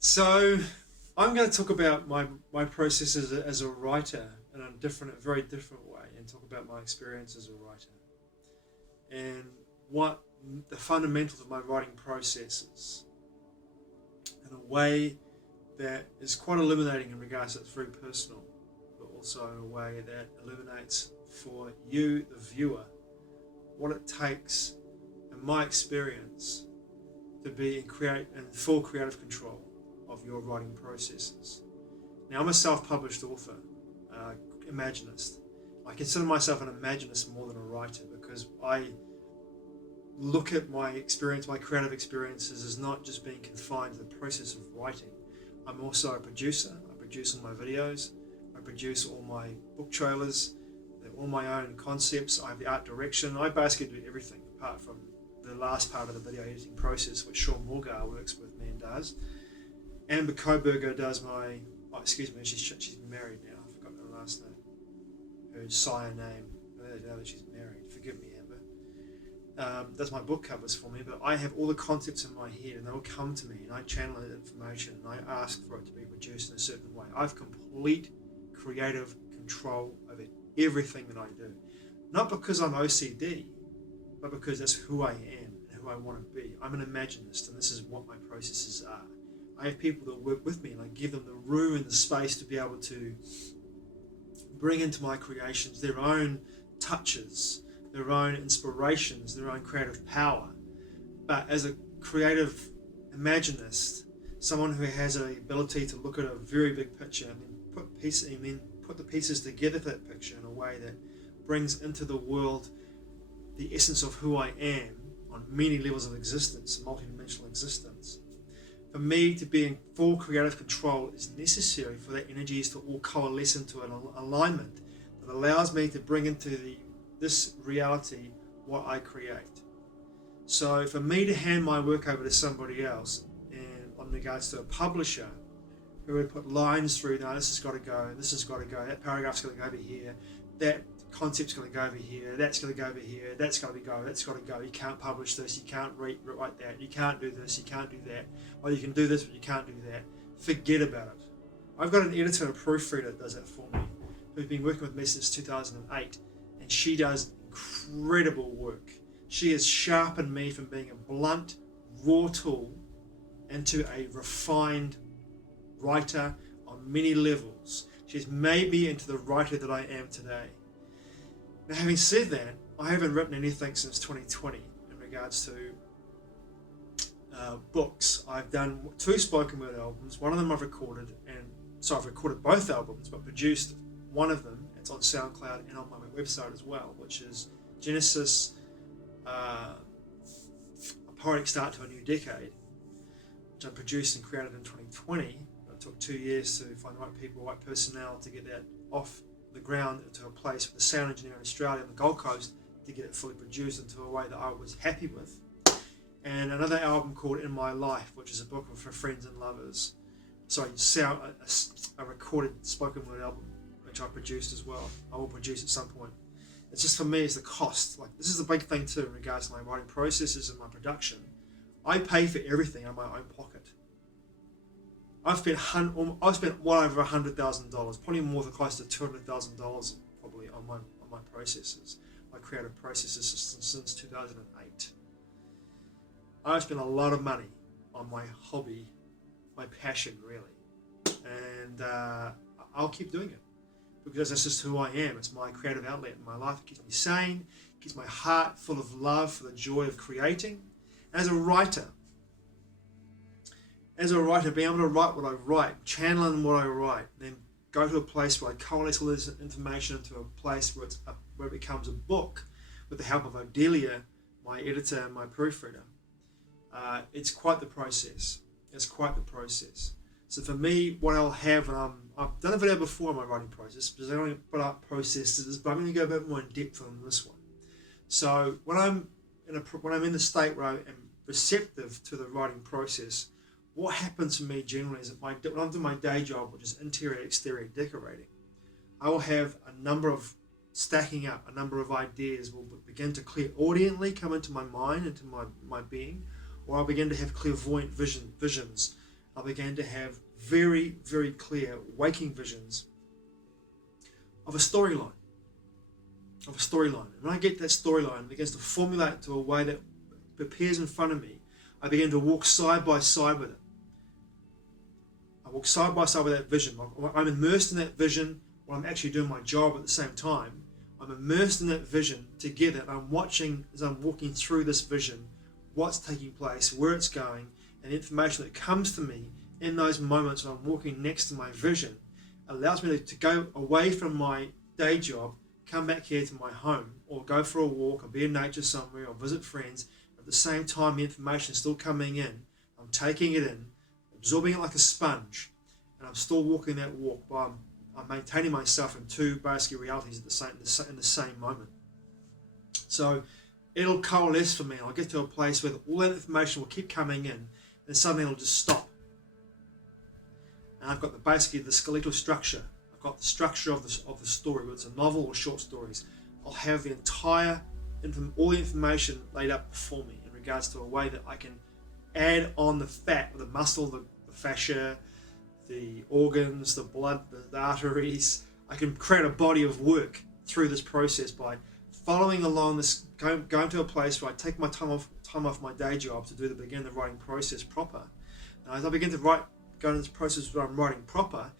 So I'm going to talk about my process as a writer in a very different way, and talk about my experience as a writer and what the fundamentals of my writing process is, in a way that is quite illuminating in regards to it's very personal, but also in a way that illuminates for you, the viewer, what it takes, in my experience, to be in full creative control of your writing processes. Now, I'm a self-published author, imaginist. I consider myself an imaginist more than a writer, because I look at my experience, my creative experiences, as not just being confined to the process of writing. I'm also a producer. I produce all my videos. I produce all my book trailers, all my own concepts. I have the art direction. I basically do everything apart from the last part of the video editing process, which Sean Morgar works with me and does. Amber Koberger does my, she's married now, I've forgotten her last name, her sire name, now that she's married, forgive me Amber, does my book covers for me, but I have all the concepts in my head and they'll come to me and I channel that information and I ask for it to be produced in a certain way. I have complete creative control over everything that I do. Not because I'm OCD, but because that's who I am and who I want to be. I'm an imaginist, and this is what my processes are. I have people that work with me and I give them the room and the space to be able to bring into my creations their own touches, their own inspirations, their own creative power. But as a creative imaginist, someone who has the ability to look at a very big picture and then put the pieces together for that picture in a way that brings into the world the essence of who I am on many levels of existence, multidimensional existence. For me to be in full creative control is necessary for that energies to all coalesce into an alignment that allows me to bring into this reality what I create. So for me to hand my work over to somebody else, and on regards to a publisher who would put lines through, no, this has got to go, this has got to go, that paragraph's going to go over here, that concept's going to go over here, that's going to go over here, that's got to go, that's got to go, you can't publish this, you can't write that, you can't do this, you can't do that, or you can do this but you can't do that. Forget about it. I've got an editor and a proofreader that does that for me, who's been working with me since 2008, and she does incredible work. She has sharpened me from being a blunt, raw tool into a refined writer on many levels. She's made me into the writer that I am today. Now, having said that, I haven't written anything since 2020 in regards to books. I've done 2 spoken word albums. One of them I've recorded, I've recorded both albums, but produced one of them. It's on SoundCloud and on my website as well, which is Genesis, A Poetic Start to a New Decade, which I produced and created in 2020. It took 2 years to find the right people, right personnel to get that off the ground into a place with a sound engineer in Australia on the Gold Coast to get it fully produced into a way that I was happy with. And another album called In My Life, which is a book for friends and lovers. Sorry, a recorded spoken word album, which I produced as well. I will produce at some point. It's just, for me, it's the cost. Like, this is the big thing too in regards to my writing processes and my production. I pay for everything out of my own pocket. I've spent well over $100,000, probably more than close to $200,000 probably on my processes, my creative processes since 2008. I've spent a lot of money on my hobby, my passion really, and I'll keep doing it because that's just who I am. It's my creative outlet in my life. It keeps me sane, it keeps my heart full of love for the joy of creating. As a writer, being able to write what I write, channeling what I write, then go to a place where I coalesce all this information into a place where it becomes a book with the help of Odelia, my editor and my proofreader. It's quite the process. So for me, what I'll have, I've done a video before on my writing process because I only put up processes, but I'm going to go a bit more in depth on this one. So when I'm in the state where I am receptive to the writing process, what happens for me generally is that when I'm doing my day job, which is interior exterior decorating, I will have a number of ideas will begin to clairaudiently come into my mind, into my being, or I began to have clairvoyant visions. I began to have very, very clear waking visions of a storyline. And when I get that storyline, it begins to formulate into a way that appears in front of me. I begin to walk side by side with it. I walk side by side with that vision. I'm immersed in that vision while I'm actually doing my job at the same time. I'm immersed in that vision together, and I'm watching as I'm walking through this vision, what's taking place, where it's going, and the information that comes to me in those moments when I'm walking next to my vision allows me to go away from my day job, come back here to my home, or go for a walk, or be in nature somewhere, or visit friends. At the same time, the information is still coming in. I'm taking it in, absorbing it like a sponge, and I'm still walking that walk, but I'm maintaining myself in two basic realities in the same moment. So it'll coalesce for me. I'll get to a place where all that information will keep coming in, and suddenly it'll just stop. And I've got basically the skeletal structure. I've got the structure of the story, whether it's a novel or short stories. I'll have the all the information laid up before me in regards to a way that I can add on the fat, the muscle, the fascia, the organs, the blood, the arteries. I can create a body of work through this process by following along this, going to a place where I take my time off my day job to begin the writing process proper. And as I begin to go into this process where I'm writing proper,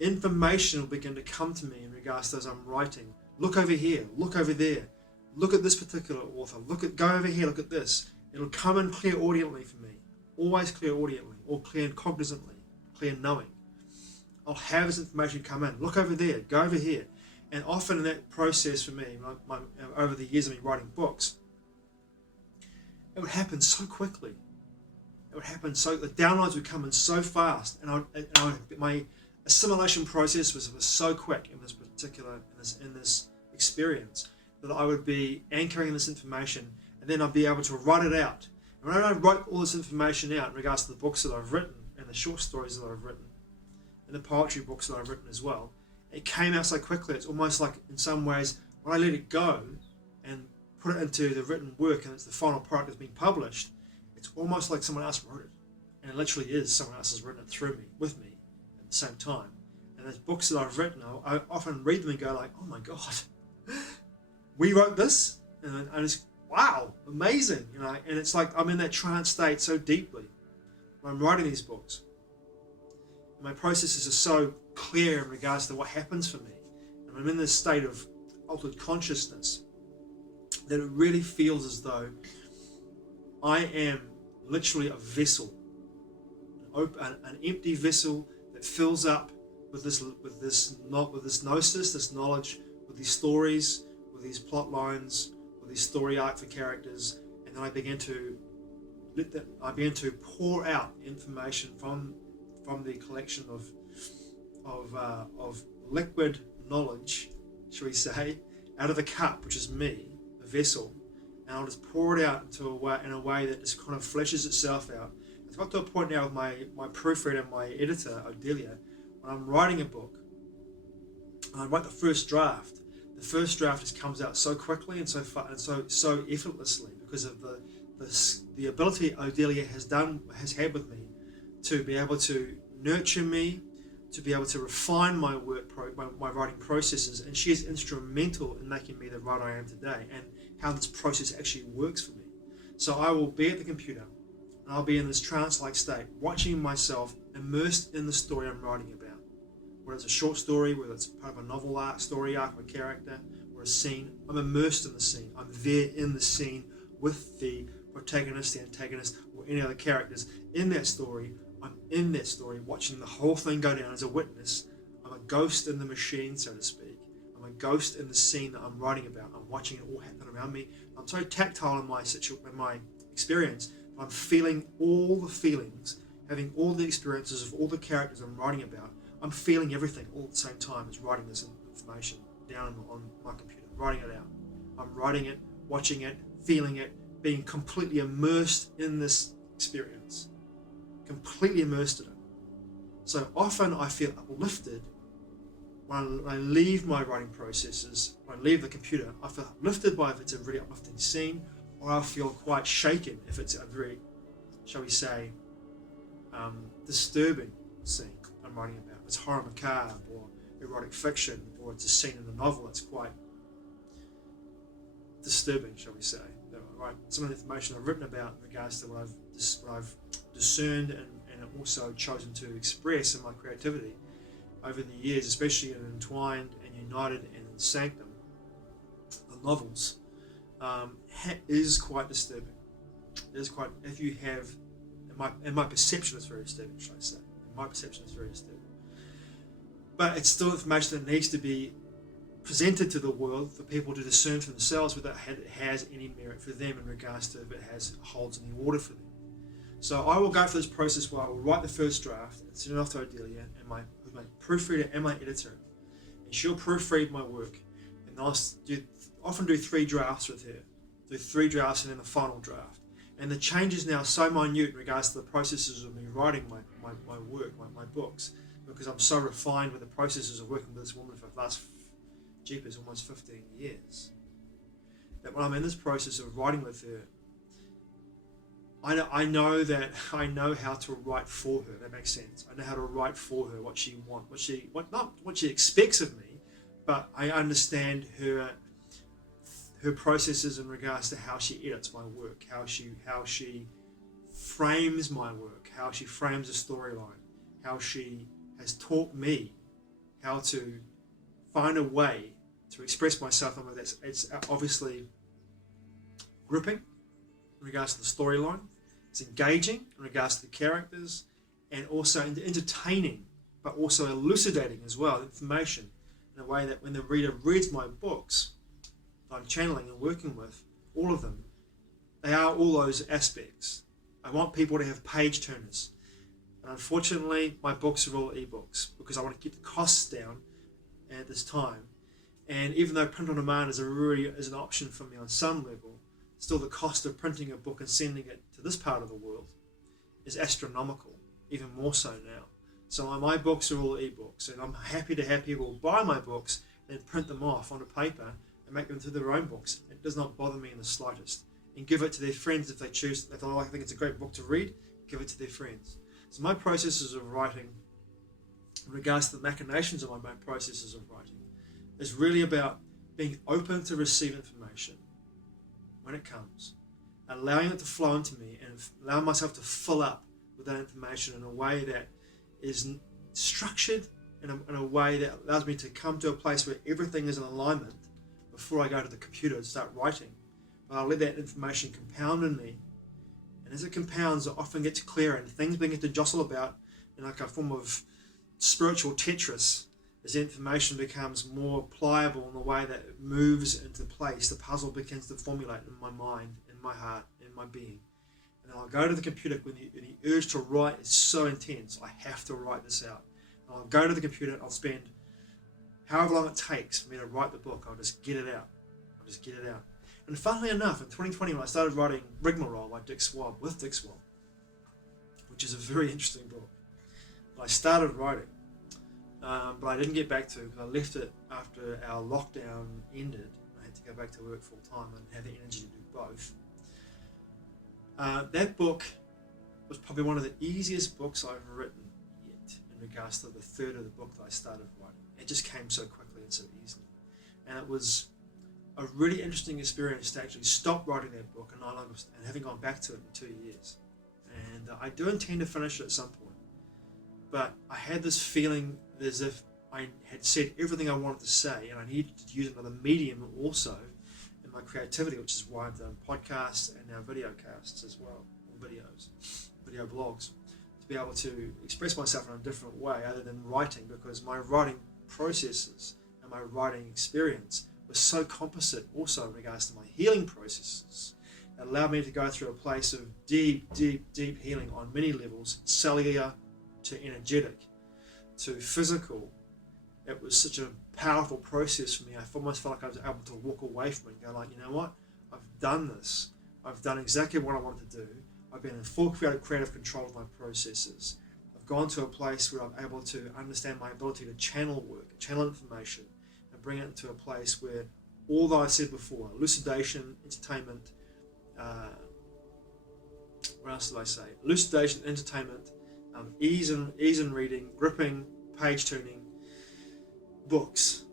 information will begin to come to me in regards to as I'm writing. Look over here, look over there, look at this particular author, go over here, look at this. It'll come in clairaudiently for me, always clairaudiently, or clear cognizantly, clear knowing. I'll have this information come in, look over there, go over here. And often in that process for me, over the years of me writing books, it would happen so quickly. The downloads would come in so fast, and my assimilation process was so quick in this experience that I would be anchoring this information, and then I'd be able to write it out. And when I wrote all this information out in regards to the books that I've written, and the short stories that I've written, and the poetry books that I've written as well, it came out so quickly. It's almost like, in some ways, when I let it go and put it into the written work, and it's the final product that's been published, it's almost like someone else wrote it. And it literally is someone else has written it through me, with me, at the same time. And those books that I've written, I often read them and go like, oh my God, we wrote this? And I just, wow, amazing. And it's like I'm in that trance state so deeply when I'm writing these books. And my processes are so clear in regards to what happens for me. And I'm in this state of altered consciousness that it really feels as though I am literally a vessel, an empty vessel that fills up with this gnosis, this knowledge, with these stories, with these plot lines, with these story arc for characters, and then I begin to pour out information from the collection of liquid knowledge, shall we say, out of the cup, which is me, the vessel, and I'll just pour it out in a way that just kind of fleshes itself out. It's got to a point now with my proofreader, my editor, Odelia, when I'm writing a book, and I write the first draft. The first draft just comes out so quickly and so effortlessly because of the ability Odelia has had with me to be able to nurture me, to be able to refine my my writing processes, and she is instrumental in making me the writer I am today, and how this process actually works for me. So I will be at the computer, and I'll be in this trance-like state, watching myself immersed in the story I'm writing about. Whether it's a short story, whether it's part of a novel arc, story arc of a character, or a scene, I'm immersed in the scene. I'm there in the scene with the protagonist, the antagonist, or any other characters in that story. I'm in that story, watching the whole thing go down as a witness. I'm a ghost in the machine, so to speak. I'm a ghost in the scene that I'm writing about. I'm watching it all happen around me. I'm so tactile in my experience. I'm feeling all the feelings, having all the experiences of all the characters I'm writing about. I'm feeling everything all at the same time as writing this information down on my computer, writing it out. I'm writing it, watching it, feeling it, being completely immersed in this experience. Completely immersed in it. So often I feel uplifted when I leave my writing processes, when I leave the computer. I feel uplifted by if it's a really uplifting scene, or I feel quite shaken if it's a very shall we say, disturbing scene I'm writing about. It's horror macabre or erotic fiction, or it's a scene in a novel that's quite disturbing, shall we say. Right, some of the information I've written about in regards to what I've discerned and also chosen to express in my creativity over the years, especially in Entwined and United and in Sanctum, the novels, is quite disturbing. It is quite, if you have, in my perception, it's very disturbing, shall I say. In my perception, it's very disturbing. But it's still information that needs to be presented to the world for people to discern for themselves whether it has any merit for them in regards to if it holds any water for them. So I will go through this process where I will write the first draft and send it off to Odelia and with my proofreader and my editor, and she'll proofread my work, and I'll often do 3 drafts with her, do 3 drafts and then the final draft. And the change is now so minute in regards to the processes of me writing my work, my books, because I'm so refined with the processes of working with this woman for the last almost 15 years, that when I'm in this process of writing with her, I know how to write for her. That makes sense. I know how to write for her what she wants, not what she expects of me, but I understand her processes in regards to how she edits my work, how she frames my work, how she frames a storyline, how she has taught me how to find a way to express myself in a way it's obviously gripping in regards to the storyline, it's engaging in regards to the characters, and also entertaining, but also elucidating as well, information in a way that when the reader reads my books that I'm channeling and working with, all of them, they are all those aspects. I want people to have page turners. And unfortunately, my books are all ebooks because I want to keep the costs down at this time. And even though print on demand is an option for me on some level, still the cost of printing a book and sending it to this part of the world is astronomical, even more so now. So my books are all ebooks, and I'm happy to have people buy my books and print them off onto paper and make them into their own books. It does not bother me in the slightest. And give it to their friends if they choose. If they think it's a great book to read, give it to their friends. So my processes of writing, in regards to the machinations of my processes of writing, is really about being open to receive information when it comes, allowing it to flow into me, and allowing myself to fill up with that information in a way that is structured, in a way that allows me to come to a place where everything is in alignment before I go to the computer and start writing. But I'll let that information compound in me, and as it compounds, it often gets clearer, and things begin to jostle about in like a form of spiritual Tetris. As the information becomes more pliable in the way that it moves into place, the puzzle begins to formulate in my mind, in my heart, in my being. And I'll go to the computer when the urge to write is so intense. I have to write this out. And I'll go to the computer and I'll spend however long it takes for me to write the book. I'll just get it out. And funnily enough, in 2020, when I started writing Rigmarole by Dick Swab, which is a very interesting book, I started writing. But I didn't get back to it because I left it after our lockdown ended. I had to go back to work full time and have the energy to do both. That book was probably one of the easiest books I've written yet in regards to the third of the book that I started writing. It just came so quickly and so easily. And it was a really interesting experience to actually stop writing that book and having gone back to it in 2 years. And I do intend to finish it at some point. But I had this feeling as if I had said everything I wanted to say, and I needed to use another medium also in my creativity, which is why I've done podcasts and now video casts as well, or video blogs, to be able to express myself in a different way other than writing, because my writing processes and my writing experience was so composite also in regards to my healing processes. It allowed me to go through a place of deep healing on many levels, cellular to energetic to physical. It was such a powerful process for me. I almost felt like I was able to walk away from it and go like, you know what, I've done this. I've done exactly what I wanted to do. I've been in full creative control of my processes. I've gone to a place where I'm able to understand my ability to channel work, channel information, and bring it into a place where all that I said before, elucidation, entertainment, what else did I say? Elucidation, entertainment, ease in reading, gripping, page turning books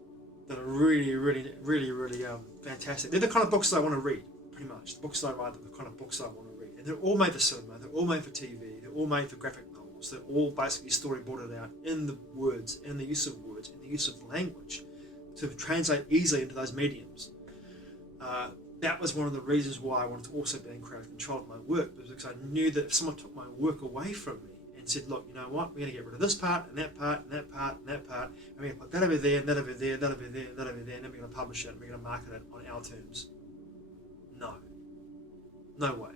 that are really fantastic. They're the kind of books that I want to read, pretty much. The books that I write are the kind of books that I want to read. And they're all made for cinema, they're all made for TV, they're all made for graphic novels, they're all basically storyboarded out in the words, in the use of words, in the use of language to translate easily into those mediums. That was one of the reasons why I wanted to also be in creative control of my work, because I knew that if someone took my work away from me and said, look, you know what, we're going to get rid of this part, and that part, and that part, and that part, and we're going to put that over there, and that over there, that over there, and that over there, and then we're going to publish it, and we're going to market it on our terms. No way.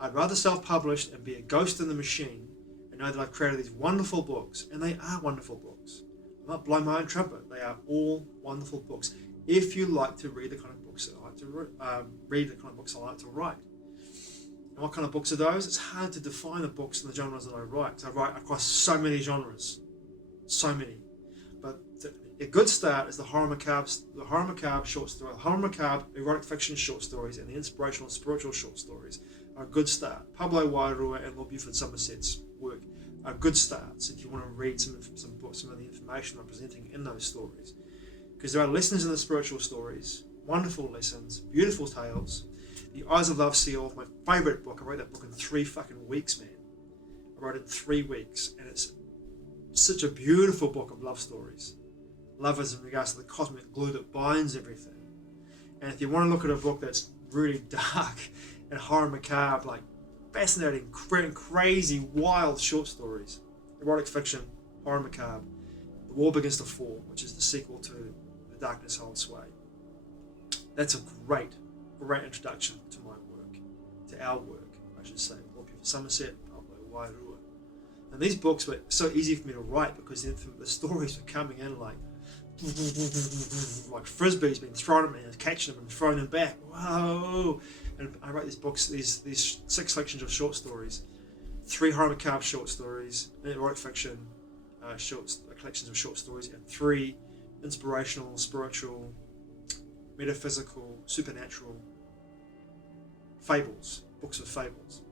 I'd rather self-publish and be a ghost in the machine and know that I've created these wonderful books, and they are wonderful books. I'm not blowing my own trumpet. They are all wonderful books. If you like to read the kind of books that I like to read, the kind of books I like to write. And what kind of books are those? It's hard to define the books and the genres that I write. I write across so many genres, so many. But a good start is the horror macabre short story, the horror macabre erotic fiction short stories, and the inspirational spiritual short stories are a good start. Pablo Wairua and Lord Buford Somerset's work are good starts if you want to read some of the information I'm presenting in those stories. Because there are lessons in the spiritual stories, wonderful lessons, beautiful tales. The Eyes of Love Seal, my favourite book. I wrote that book in 3 fucking weeks, man. I wrote it in 3 weeks, and it's such a beautiful book of love stories. Love is in regards to the cosmic glue that binds everything. And if you want to look at a book that's really dark and horror macabre, like fascinating, crazy, wild short stories, erotic fiction, horror macabre, The War Begins to Fall, which is the sequel to The Darkness Holds Sway. That's a great introduction to my work, to our work, I should say. Lord Buford Somerset, Pablo Wairua. And these books were so easy for me to write because the stories were coming in like frisbees being thrown at me and catching them and throwing them back. Whoa! And I wrote these books, these 6 collections of short stories, 3 horror macabre short stories, erotic fiction collections of short stories, and 3 inspirational, spiritual, metaphysical, supernatural fables, books of fables.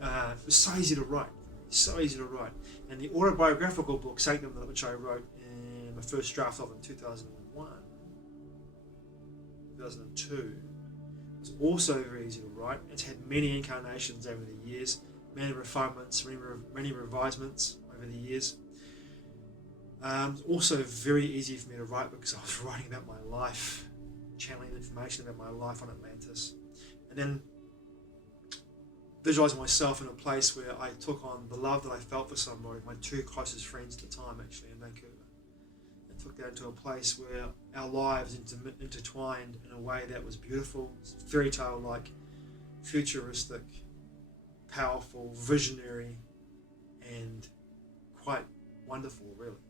It was so easy to write, And the autobiographical book, Sanctum, which I wrote in my first draft of in 2001, 2002, was also very easy to write. It's had many incarnations over the years, many refinements, many revisements over the years. It's also very easy for me to write because I was writing about my life, channeling information about my life on Atlantis, and then visualizing myself in a place where I took on the love that I felt for somebody, my 2 closest friends at the time actually in Vancouver, and took that into a place where our lives intertwined in a way that was beautiful, fairy tale-like, futuristic, powerful, visionary, and quite wonderful, really.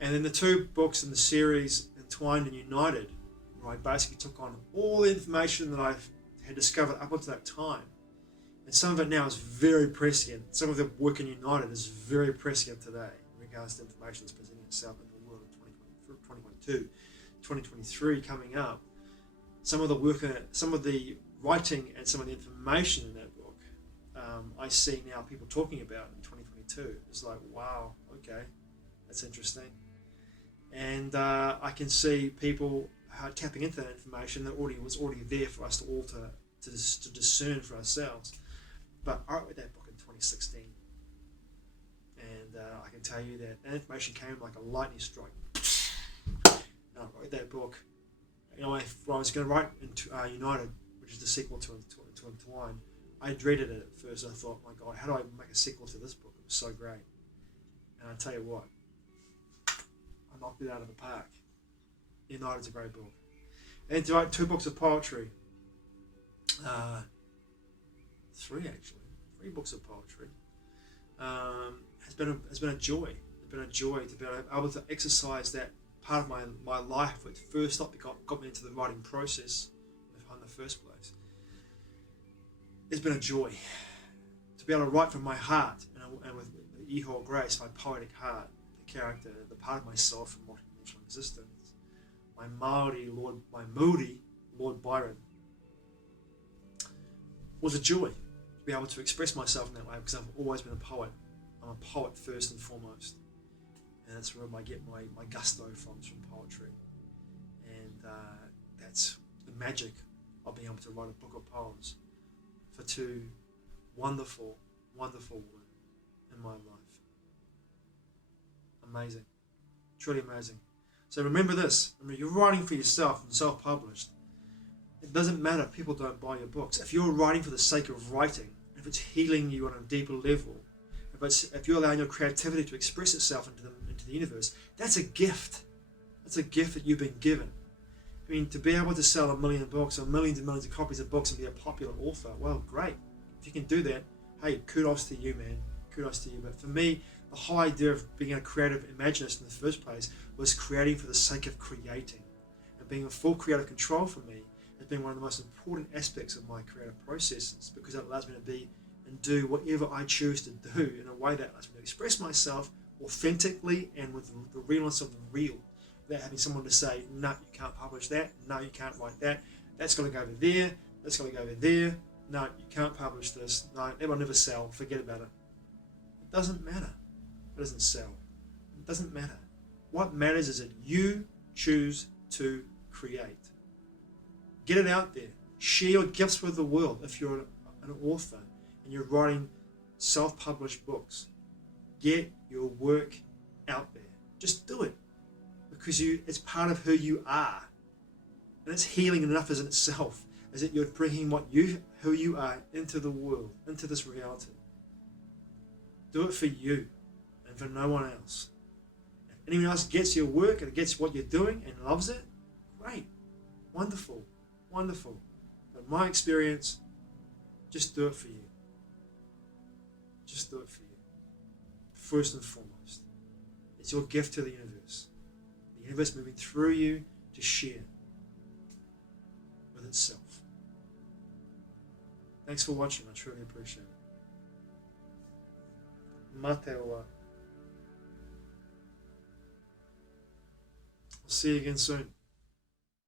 And then the 2 books in the series, Entwined and United, where I basically took on all the information that I had discovered up until that time. And some of it now is very prescient. Some of the work in United is very prescient today in regards to information that's presenting itself in the world of 2022, 2023 coming up. Some of the work, some of the writing and some of the information in that book, I see now people talking about in 2022. It's like, wow, okay, that's interesting. And I can see people tapping into that information that was already there for us to alter, to discern for ourselves. But I wrote that book in 2016, and I can tell you that information came like a lightning strike. And I wrote that book. You know, when I was going to write United, which is the sequel to Entwine, I dreaded it at first. I thought, my God, how do I make a sequel to this book? It was so great. And I tell you what, I knocked it out of the park. United's a great book. And to write 2 books of poetry, 3 actually, 3 books of poetry, has been a joy. It's been a joy to be able to exercise that part of my life, which first got me into the writing process in the first place. It's been a joy to be able to write from my heart and with Ihor Grace, my poetic heart, the character, the part of myself from multidimensional existence, my moody Lord Byron. was a joy to be able to express myself in that way, because I've always been a poet. I'm a poet first and foremost, and that's where I get my gusto from poetry, and that's the magic of being able to write a book of poems for two wonderful, wonderful women in my life. Amazing, truly amazing. So remember this, you're writing for yourself and self-published. It doesn't matter if people don't buy your books. If you're writing for the sake of writing, if it's healing you on a deeper level, if you're allowing your creativity to express itself into the universe, that's a gift. That's a gift that you've been given. I mean, to be able to sell 1 million books or millions and millions of copies of books and be a popular author, well, great. If you can do that, hey, kudos to you, man. Kudos to you. But for me, the whole idea of being a creative imaginist in the first place was creating for the sake of creating. And being in full creative control for me has been one of the most important aspects of my creative processes, because it allows me to be and do whatever I choose to do in a way that allows me to express myself authentically and with the realness of the real, without having someone to say, no, you can't publish that, no, you can't write that, that's got to go over there, that's got to go over there, no, you can't publish this, no, that will never sell, forget about it. It doesn't matter. It doesn't sell. It doesn't matter. What matters is that you choose to create. Get it out there. Share your gifts with the world. If you're an author and you're writing self-published books, get your work out there. Just do it, because it's part of who you are, and it's healing enough as in itself, as that you're bringing who you are into the world, into this reality. Do it for you and for no one else. If anyone else gets your work and gets what you're doing and loves it, great, wonderful, wonderful. But my experience, just do it for you. Just do it for you. First and foremost, it's your gift to the universe. The universe moving through you to share with itself. Thanks for watching. I truly appreciate it. Matewa. I'll see you again soon.